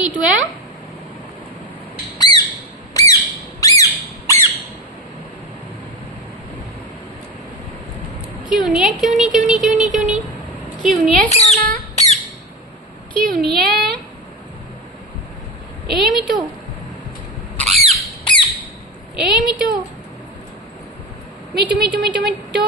मीठू है। क्यों नहीं है, क्यों नहीं, क्यों नहीं, क्यों नहीं, क्यों नहीं, क्यों नहीं है सोना, क्यों नहीं है। ए मीठू, ए मीठू, मीठू मीठू मीठू मीठू।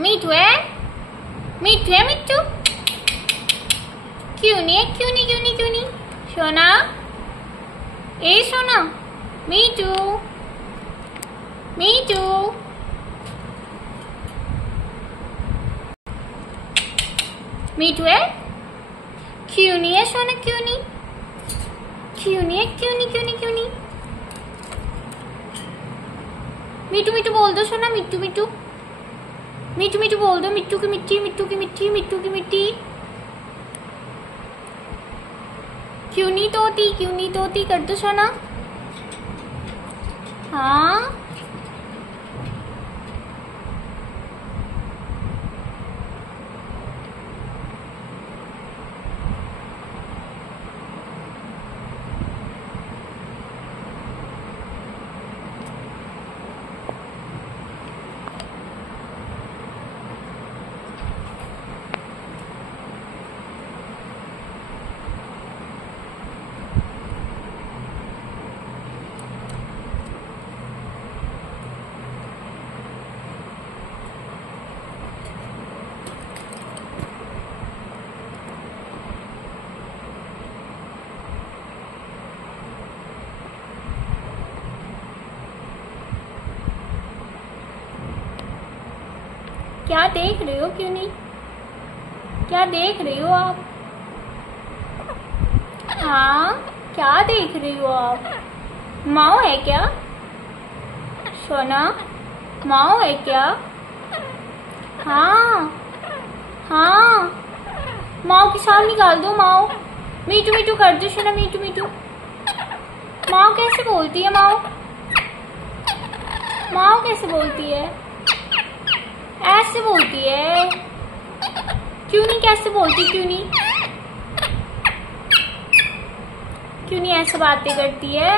मीठू है, मीठू है, मीठू। क्यों नहीं है, क्यों नहीं, क्यों नहीं, क्यों नहीं। सोना, ए सोना, मीठू, मीठू। मीठू है, क्यों नहीं है सोना, क्यों नहीं, क्यों नहीं है, क्यों नहीं, क्यों नहीं, क्यों नहीं। मीठू मीठू बोल दो सोना, मीठू मीठू, मीठू मीठू बोल दो। मिट्टू की मिट्टी, मिट्टू की मिट्टी, मिट्टू की मिट्टी। क्यों नहीं तोती, क्यों नहीं तोती, कर दो सोना। हाँ, क्या देख रहे हो, क्यों नहीं, क्या देख रही हो आप। हाँ, क्या देख रही हो आप। माओ है क्या सोना, माओ है क्या। हाँ हाँ, माओ की साल निकाल दो। माओ, मीठू मीठू कर दो सोना, मीठू मीठू। माओ कैसे बोलती है, माओ, माओ कैसे बोलती है, ऐसे बोलती है। क्यों नहीं, कैसे बोलती, क्यों नहीं, क्यों नहीं ऐसे बातें करती है।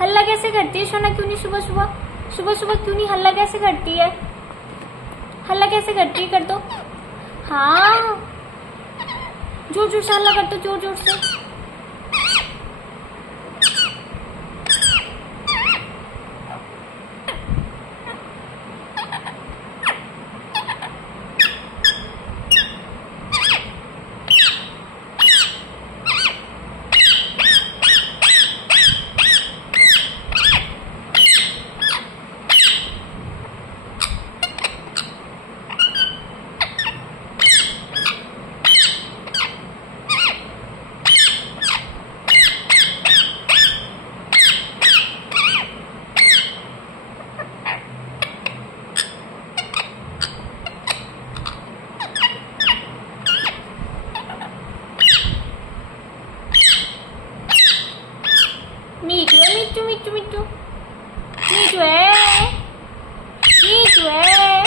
हल्ला कैसे करती है सोना, क्यों नहीं सुबह सुबह, सुबह सुबह क्यों नहीं हल्ला कैसे करती है, हल्ला कैसे करती है, कर दो। हाँ, जोर जोर से हल्ला कर दो, जोर जोर से। मीठू है, मीठू मीठू मीठू, मीठू है, मीठू है।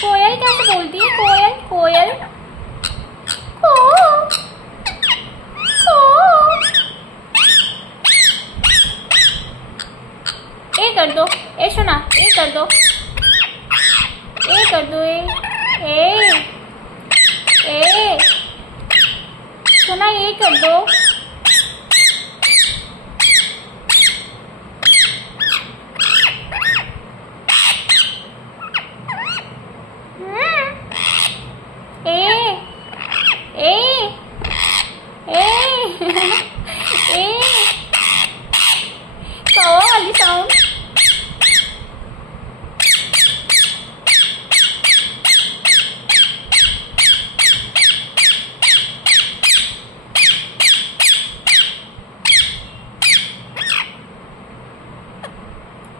कोयल कैसे बोलती है, कोयल, कोयल, को, को। ए कर दो, ए सुना, ए कर दो, ए कर दो, ए सुना, ये कर दो। ए कौवा वाली साउंड।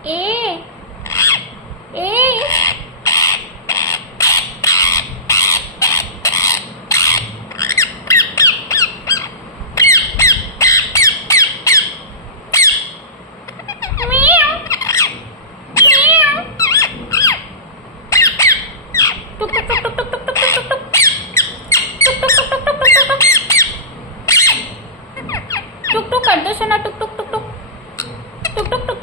ए ए टुक टुक कर दो सोना, टुक टुक टुक टुक टुक टुक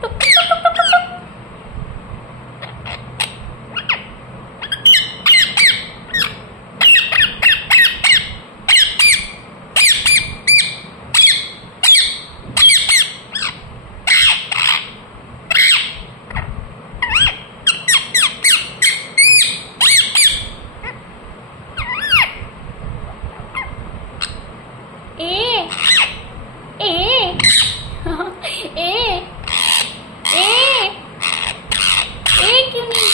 टुक टुक टुक ए ए ए ए ए क्यों नहीं?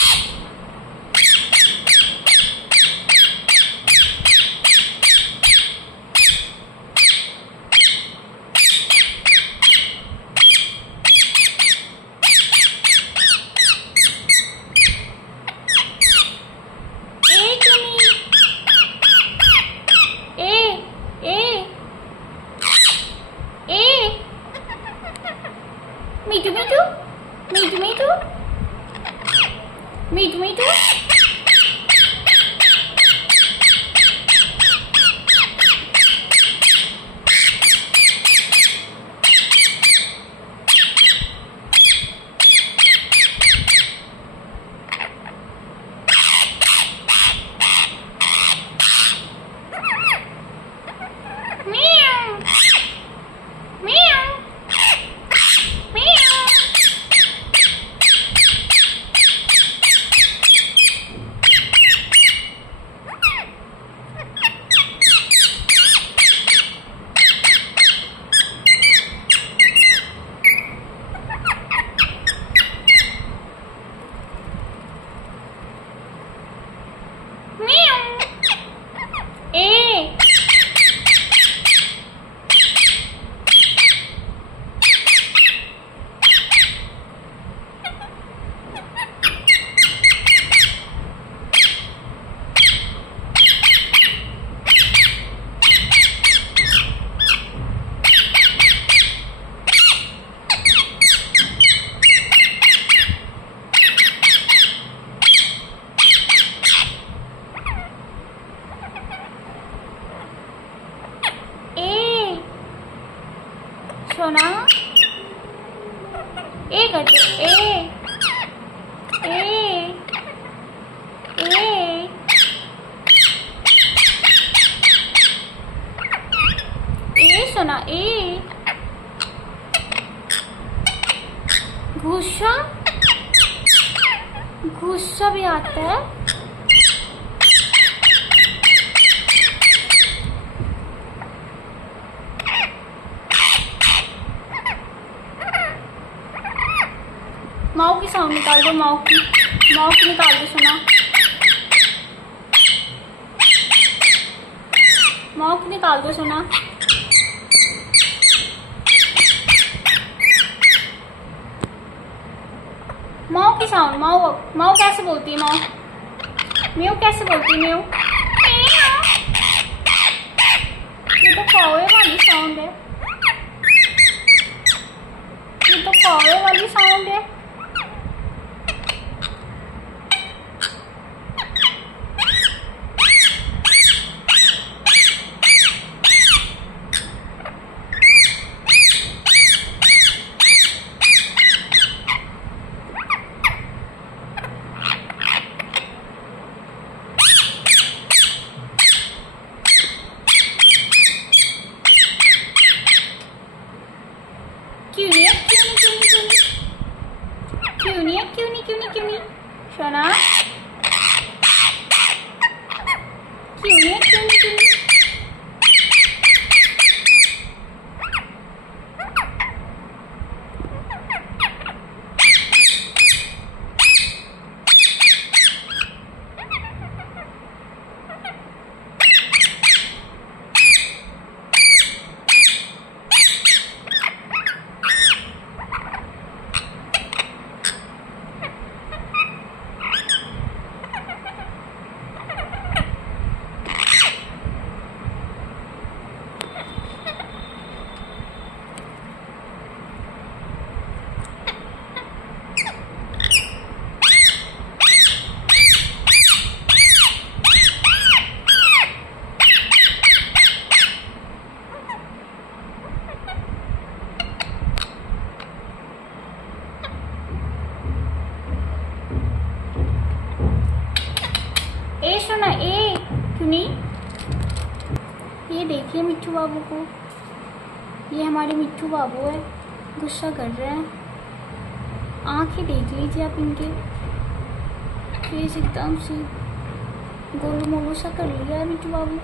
ए क्यों नहीं? ए ए ए मीठू मीठू मीठू मीठू मीठू मीठू सोना ए करके ए ए ए ए सोना ए गुस्सा गुस्सा भी आता है। माऊ की साउंड निकाल दो, माऊ की निकाल दो सुना, माऊ की निकाल दो सुना। माऊ की साउंड, माऊ कैसे बोलती है? म्यू कैसे बोलती है? म्यू ये तो कौवे वाली साउंड है, ये तो कौवे वाली साउंड है। क्यों नहीं? ये देखिए मिट्टू बाबू को, ये हमारे मिट्टू बाबू है, गुस्सा कर रहे हैं। आंखें देख लीजिए आप इनके, फेस एकदम से गोलू मोलू सा कर लिया है मिट्टू बाबू।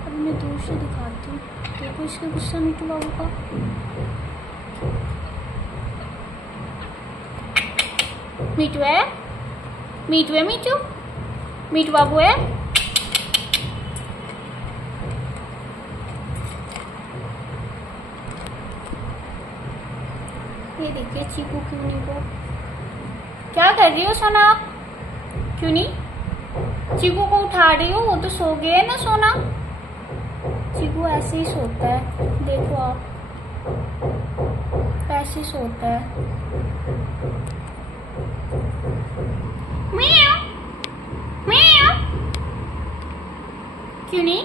अब मैं दूर से दिखाती हूँ, देखो इसका गुस्सा मिट्टू बाबू का। मीठू है, मीठू है, मीठू मीठू बाबू है। ये देखिए चीकू क्यूनी को, क्या कर रही हो सोना? क्यूनी चीकू को उठा रही हो, वो तो सो गए है ना सोना। चीकू ऐसे ही सोता है, देखो आप, ऐसे ही सोता है। म्याऊ म्याऊ। क्यूनी